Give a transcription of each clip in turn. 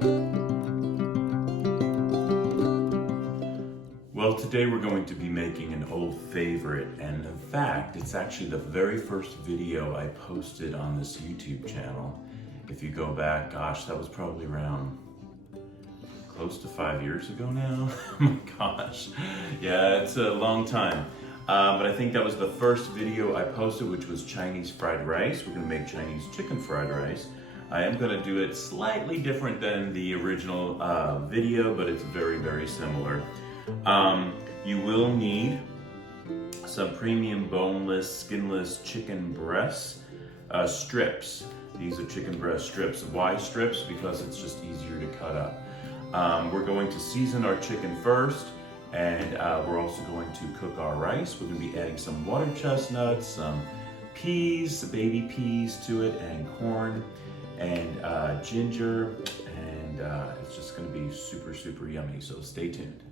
Well, today we're going to be making an old favorite, and in fact, it's actually the very first video I posted on this YouTube channel. If you go back, gosh, that was probably around close to 5 years ago now. Oh my gosh. Yeah, it's a long time. But I think that was the first video I posted, which was Chinese fried rice. We're gonna make Chinese chicken fried rice. I am gonna do it slightly different than the original video, but it's very, very similar. You will need some premium boneless, skinless chicken breast strips. These are chicken breast strips. Why strips? Because it's just easier to cut up. We're going to season our chicken first, and we're also going to cook our rice. We're going to be adding some water chestnuts, some peas, baby peas to it, and corn, and ginger, and it's just going to be super, super yummy, so stay tuned.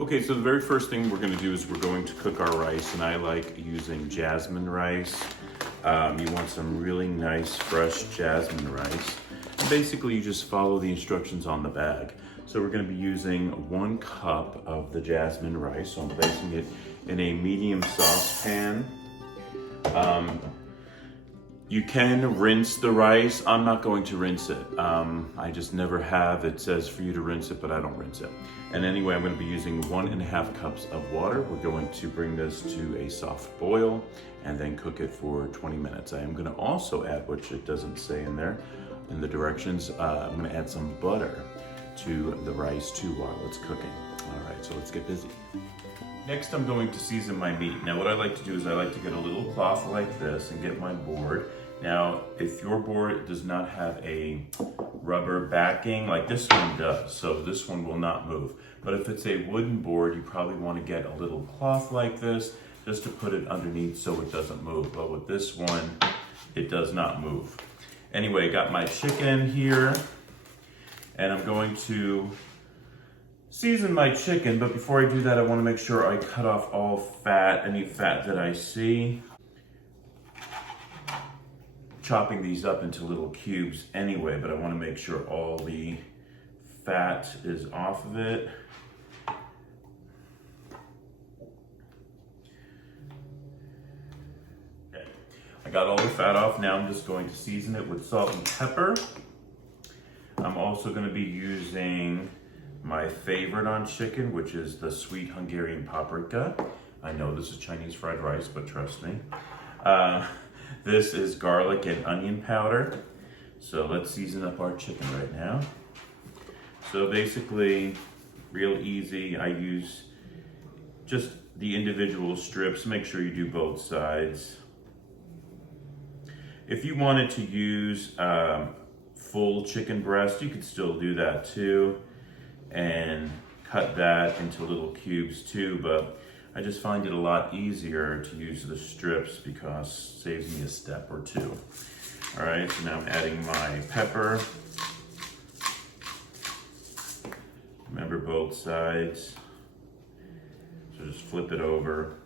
Okay, so the very first thing we're going to do is we're going to cook our rice, and I like using jasmine rice. You want some really nice fresh jasmine rice. And basically, you just follow the instructions on the bag. So we're going to be using 1 cup of the jasmine rice. So I'm placing it in a medium saucepan. You can rinse the rice. I'm not going to rinse it. I just never have. It says for you to rinse it, but I don't rinse it. And anyway, I'm going to be using 1.5 cups of water. We're going to bring this to a soft boil and then cook it for 20 minutes. I am going to also add, which it doesn't say in there, in the directions, I'm going to add some butter to the rice too while it's cooking. All right, so let's get busy. Next, I'm going to season my meat. Now, what I like to do is I like to get a little cloth like this and get my board. Now, if your board does not have a rubber backing, like this one does, so this one will not move. But if it's a wooden board, you probably want to get a little cloth like this just to put it underneath so it doesn't move. But with this one, it does not move. Anyway, got my chicken here, and I'm going to season my chicken, but before I do that, I want to make sure I cut off all fat, any fat that I see. Chopping these up into little cubes anyway, but I want to make sure all the fat is off of it. Okay. I got all the fat off. Now I'm just going to season it with salt and pepper. I'm also going to be using my favorite on chicken, which is the sweet Hungarian paprika. I know this is Chinese fried rice, but trust me. This is garlic and onion powder. So let's season up our chicken right now. So basically, real easy. I use just the individual strips. Make sure you do both sides. If you wanted to use full chicken breast, you could still do that too, and cut that into little cubes too, but I just find it a lot easier to use the strips because it saves me a step or two. All right, so now I'm adding my pepper. Remember both sides. So just flip it over.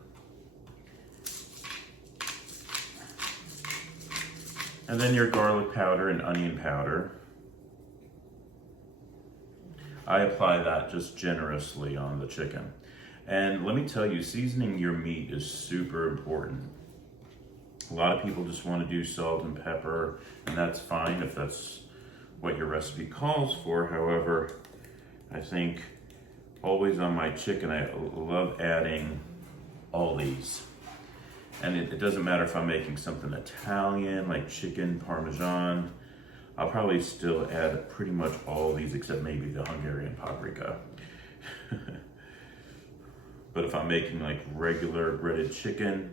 And then your garlic powder and onion powder. I apply that just generously on the chicken. And let me tell you, seasoning your meat is super important. A lot of people just want to do salt and pepper, and that's fine if that's what your recipe calls for. However, I think always on my chicken, I love adding all these. And it doesn't matter if I'm making something Italian, like chicken Parmesan, I'll probably still add pretty much all these except maybe the Hungarian paprika. But if I'm making like regular breaded chicken,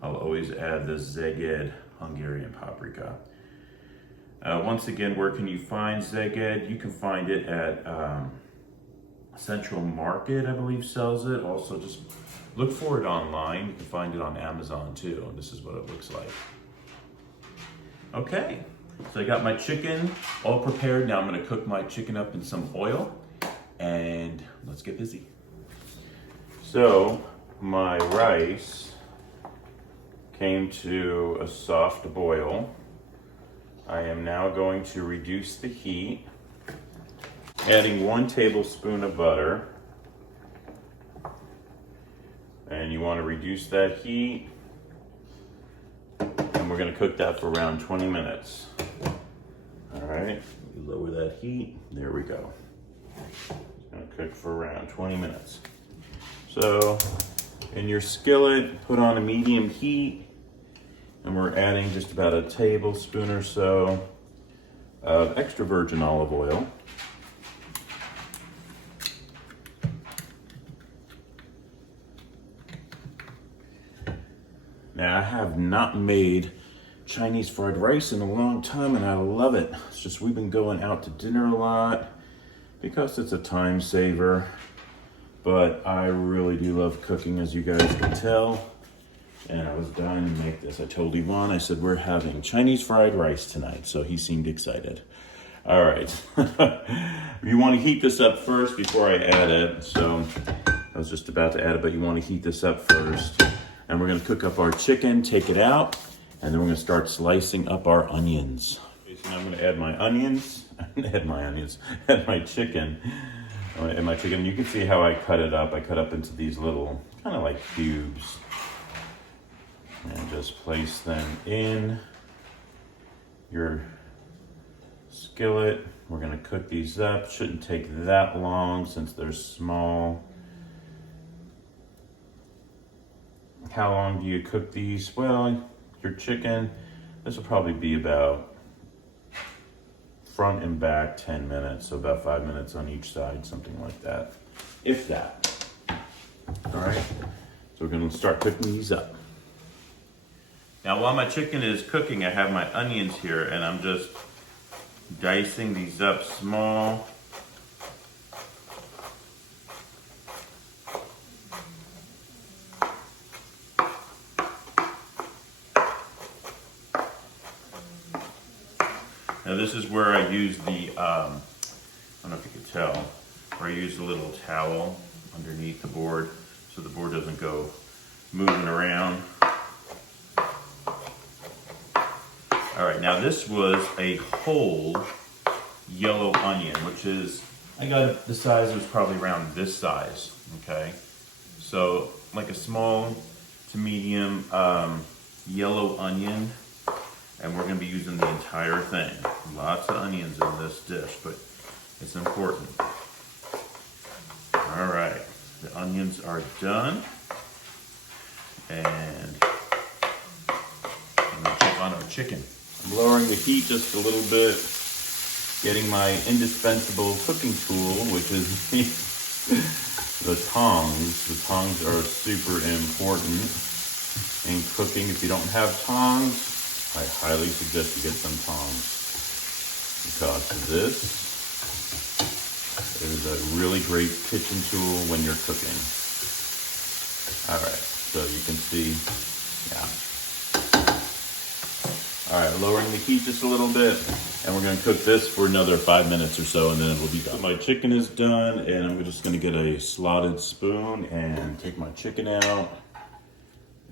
I'll always add the Szeged Hungarian paprika. Once again, where can you find Szeged? You can find it at Central Market, I believe, sells it. Also, just look for it online. You can find it on Amazon too. And this is what it looks like. Okay, so I got my chicken all prepared. Now I'm gonna cook my chicken up in some oil and let's get busy. So my rice came to a soft boil. I am now going to reduce the heat, adding 1 tablespoon of butter. And you want to reduce that heat, and we're going to cook that for around 20 minutes. All right, lower that heat. There we go. It's going to cook for around 20 minutes. So in your skillet, put on a medium heat, and we're adding just about a tablespoon or so of extra virgin olive oil. Now, I have not made Chinese fried rice in a long time, and I love it. It's just we've been going out to dinner a lot because it's a time saver. But I really do love cooking, as you guys can tell. And I was dying to make this. I told Yvonne, I said, we're having Chinese fried rice tonight. So he seemed excited. All right. You want to heat this up first before I add it. So I was just about to add it, but you want to heat this up first. And we're going to cook up our chicken, take it out, and then we're going to start slicing up our onions. So now I'm going to add my onions, add my chicken. And my chicken, you can see how I cut it up. I cut up into these little, kind of like cubes. And just place them in your skillet. We're gonna cook these up. Shouldn't take that long since they're small. How long do you cook these? Well, your chicken, this will probably be about front and back 10 minutes, so about 5 minutes on each side, something like that, if that. All right, so we're gonna start cooking these up. Now, while my chicken is cooking, I have my onions here, and I'm just dicing these up small. Now, this is where I use the, I don't know if you can tell, where I use a little towel underneath the board so the board doesn't go moving around. All right, now this was a whole yellow onion, which is, I got it, the size was probably around this size, okay? So like a small to medium yellow onion, and we're gonna be using the entire thing. Lots of onions in this dish, but it's important. All right, the onions are done. And I'm gonna check on our chicken. I'm lowering the heat just a little bit, getting my indispensable cooking tool, which is the tongs. The tongs are super important in cooking. If you don't have tongs, I highly suggest you get some tongs, because this is a really great kitchen tool when you're cooking. All right, so you can see, yeah. All right, lowering the heat just a little bit, and we're gonna cook this for another 5 minutes or so, and then it will be done. So my chicken is done, and I'm just gonna get a slotted spoon and take my chicken out.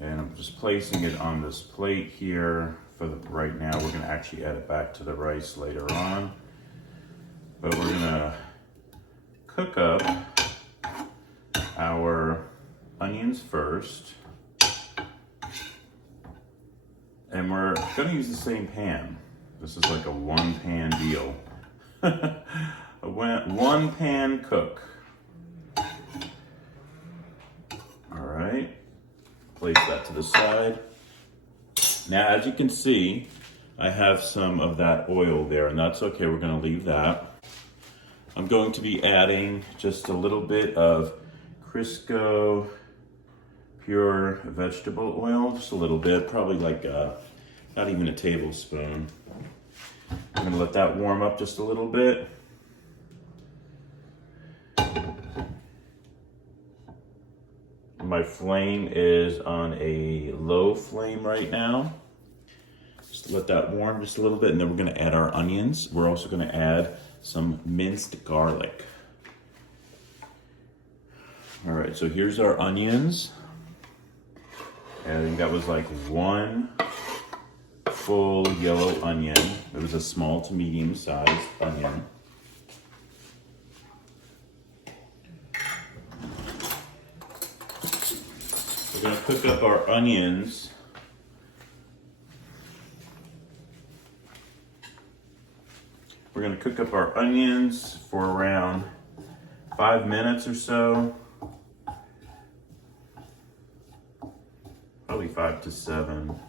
And I'm just placing it on this plate here for the right now. We're gonna actually add it back to the rice later on. But we're gonna cook up our onions first. And we're gonna use the same pan. This is like a one pan deal. A one pan cook. All right, place that to the side. Now, as you can see, I have some of that oil there, and that's okay, we're gonna leave that. I'm going to be adding just a little bit of Crisco pure vegetable oil, just a little bit, probably like not even a tablespoon. I'm gonna let that warm up just a little bit. My flame is on a low flame right now. Just let that warm just a little bit, and then we're gonna add our onions. We're also gonna add some minced garlic. All right, so here's our onions. And I think that was like one full yellow onion. It was a small to medium sized onion. We're gonna cook up our onions. We're gonna cook up our onions for around 5 minutes or so. Probably 5 to 7.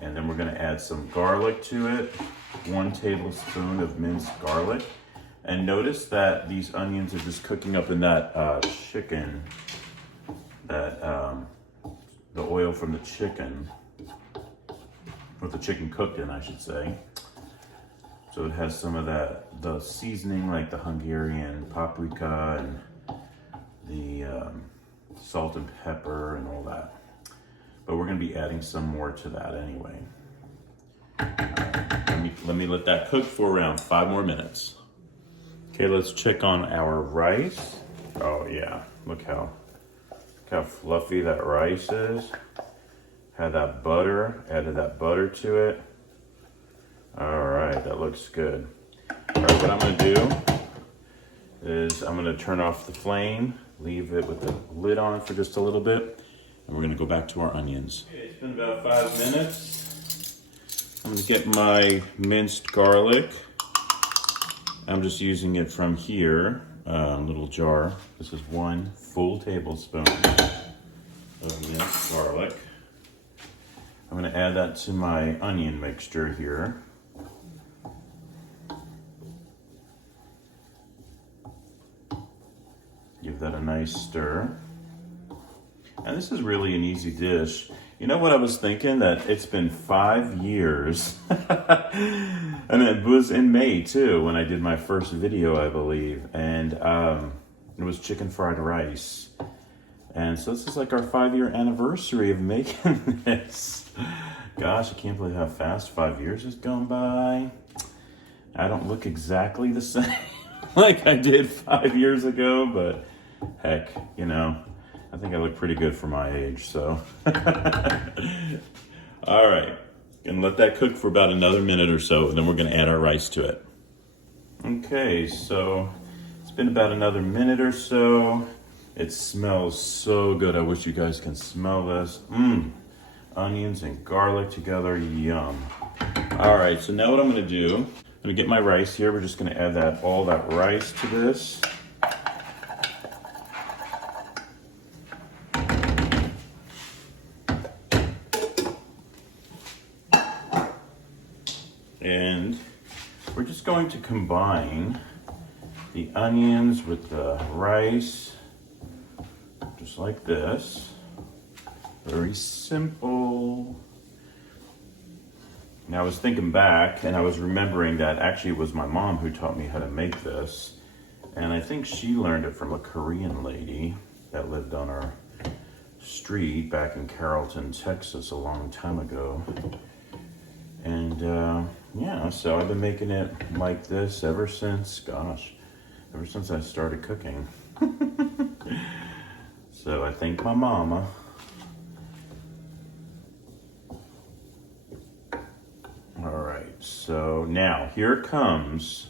And then we're gonna add some garlic to it. 1 tablespoon of minced garlic. And notice that these onions are just cooking up in that chicken, the oil from the chicken, what the chicken cooked in, I should say. So it has some of that, the seasoning like the Hungarian paprika and the salt and pepper and all that. But we're gonna be adding some more to that anyway. Let me let that cook for around 5 more minutes. Okay, let's check on our rice. Oh yeah, look how fluffy that rice is. Had that butter, added that butter to it. All right, that looks good. All right, what I'm gonna do is I'm gonna turn off the flame, leave it with the lid on for just a little bit, and we're gonna go back to our onions. Okay, it's been about 5 minutes. I'm gonna get my minced garlic. I'm just using it from here, a little jar. This is 1 full tablespoon of minced garlic. I'm gonna add that to my onion mixture here. Give that a nice stir. And this is really an easy dish. You know what I was thinking? That it's been 5 years. And it was in May too, when I did my first video, I believe. And it was chicken fried rice. And so this is like our 5-year anniversary of making this. Gosh, I can't believe how fast 5 years has gone by. I don't look exactly the same like I did 5 years ago, but heck, you know, I think I look pretty good for my age, so. All right, gonna let that cook for about another minute or so, and then we're gonna add our rice to it. Okay, so it's been about another minute or so. It smells so good. I wish you guys can smell this. Onions and garlic together, yum. All right, so now what I'm gonna do, I'm gonna get my rice here. We're just gonna add all that rice to this. And we're just going to combine the onions with the rice, just like this. Very simple. Now I was thinking back and I was remembering that actually it was my mom who taught me how to make this. And I think she learned it from a Korean lady that lived on our street back in Carrollton, Texas a long time ago. And yeah, so I've been making it like this ever since I started cooking. So I thank my mama. All right, so now here comes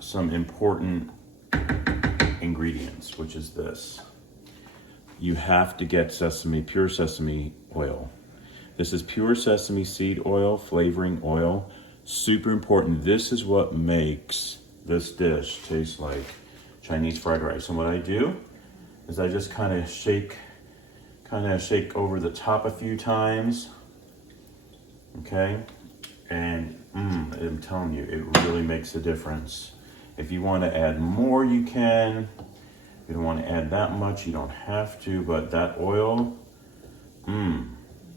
some important ingredients, which is this. you have to get pure sesame oil. This is pure sesame seed oil, flavoring oil. Super important. This is what makes this dish taste like Chinese fried rice. And what I do is I just kind of shake over the top a few times. Okay, and I'm telling you, it really makes a difference. If you want to add more, you can. If you don't want to add that much, you don't have to, but that oil,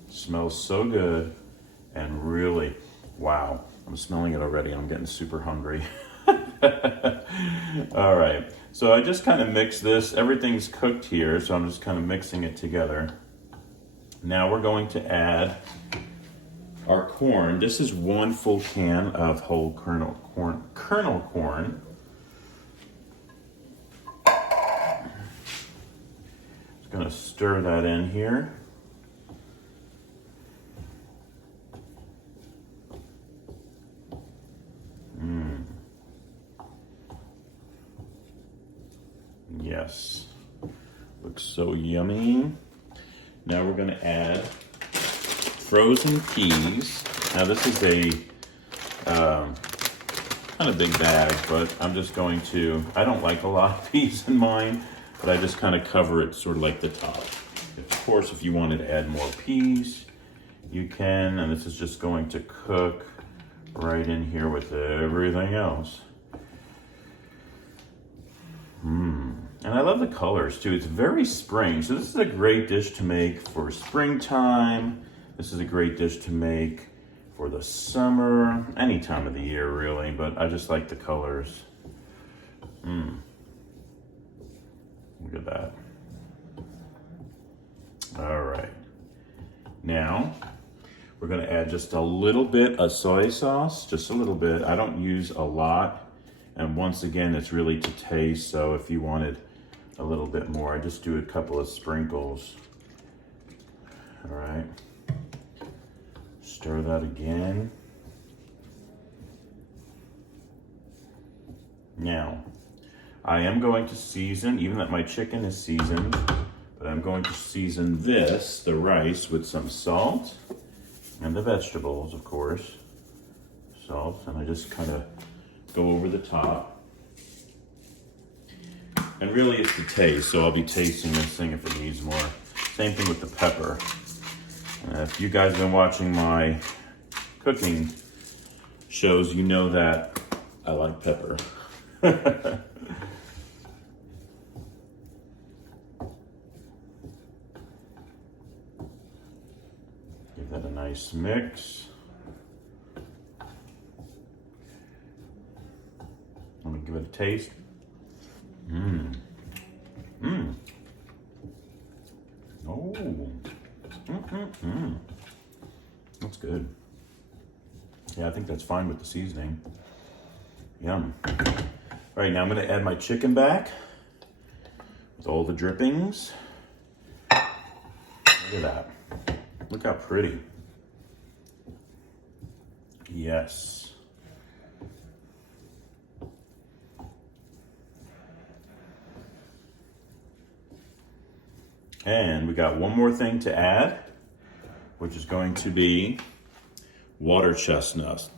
smells so good. And really, wow, I'm smelling it already. I'm getting super hungry. All right, so I just kind of mix this. Everything's cooked here, so I'm just kind of mixing it together. Now we're going to add our corn. This is 1 full can of whole kernel corn. Just gonna stir that in here. Yes, looks so yummy. Now we're gonna add frozen peas. Now this is a kind of big bag, but I'm just going to, I don't like a lot of peas in mine, but I just kind of cover it sort of like the top. Of course, if you wanted to add more peas, you can, and this is just going to cook right in here with everything else. And I love the colors too. It's very spring. So this is a great dish to make for springtime. This is a great dish to make for the summer, any time of the year really, but I just like the colors. Look at that. All right. Now, we're gonna add just a little bit of soy sauce, just a little bit. I don't use a lot. And once again, it's really to taste. So if you wanted a little bit more, I just do a couple of sprinkles. All right. Stir that again. Now, I am going to season, even though my chicken is seasoned, but I'm going to season this, the rice, with some salt and the vegetables, of course. Salt, and I just kind of go over the top. And really it's the taste, so I'll be tasting this thing if it needs more. Same thing with the pepper. If you guys have been watching my cooking shows, you know that I like pepper. Give that a nice mix. Let me give it a taste. Oh. That's good. Yeah, I think that's fine with the seasoning. Yum. All right, now I'm gonna add my chicken back with all the drippings. Look at that. Look how pretty. Yes. And we got one more thing to add, which is going to be water chestnuts,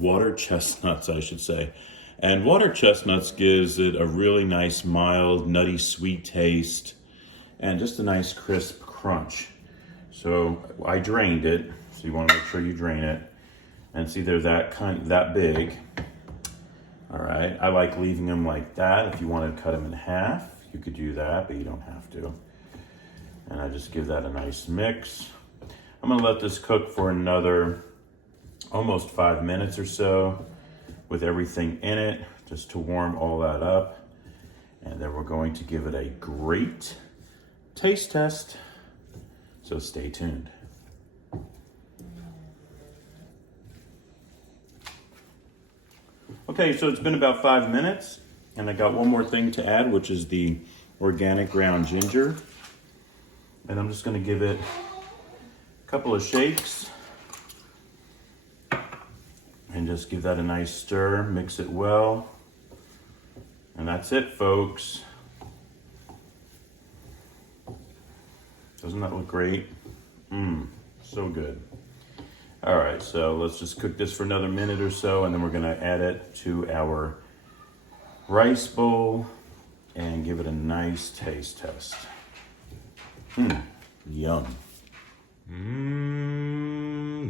I should say. And water chestnuts gives it a really nice, mild, nutty, sweet taste, and just a nice crisp crunch. So I drained it, so you want to make sure you drain it. And see, they're that big. All right, I like leaving them like that. If you want to cut them in half, you could do that, but you don't have to. And I just give that a nice mix. I'm gonna let this cook for another almost 5 minutes or so with everything in it, just to warm all that up. And then we're going to give it a great taste test. So stay tuned. Okay, so it's been about 5 minutes, and I got one more thing to add, which is the organic ground ginger. And I'm just gonna give it a couple of shakes and just give that a nice stir, mix it well. And that's it, folks. Doesn't that look great? So good. All right, so let's just cook this for another minute or so, and then we're gonna add it to our rice bowl and give it a nice taste test. Yum.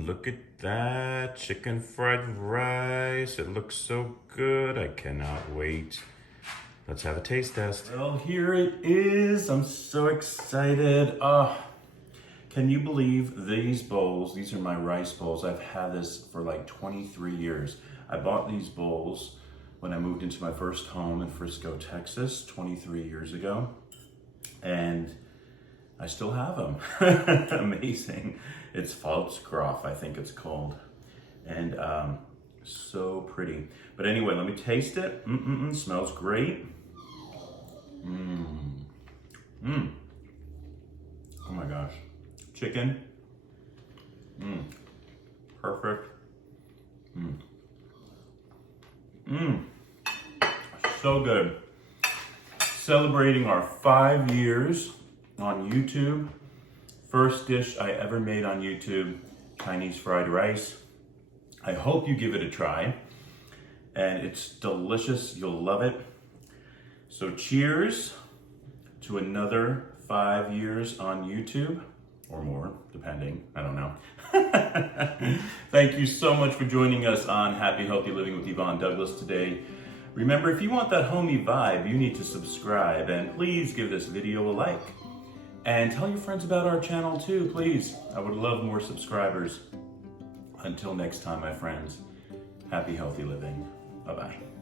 Look at that chicken fried rice. It looks so good. I cannot wait. Let's have a taste test. Well, here it is. I'm so excited. Can you believe these bowls? These are my rice bowls. I've had this for like 23 years. I bought these bowls when I moved into my first home in Frisco, Texas, 23 years ago. And I still have them. Amazing. It's Faltzgroff, I think it's called. And so pretty. But anyway, let me taste it. Smells great. Oh my gosh. Chicken. Perfect. So good. Celebrating our 5 years on YouTube. First dish I ever made on YouTube, Chinese fried rice. I hope you give it a try. And it's delicious, you'll love it. So cheers to another 5 years on YouTube, or more, depending, I don't know. Thank you so much for joining us on Happy Healthy Living with Yvonne Douglas today. Remember, if you want that homey vibe, you need to subscribe, and please give this video a like. And tell your friends about our channel too, please. I would love more subscribers. Until next time, my friends, happy healthy living. Bye-bye.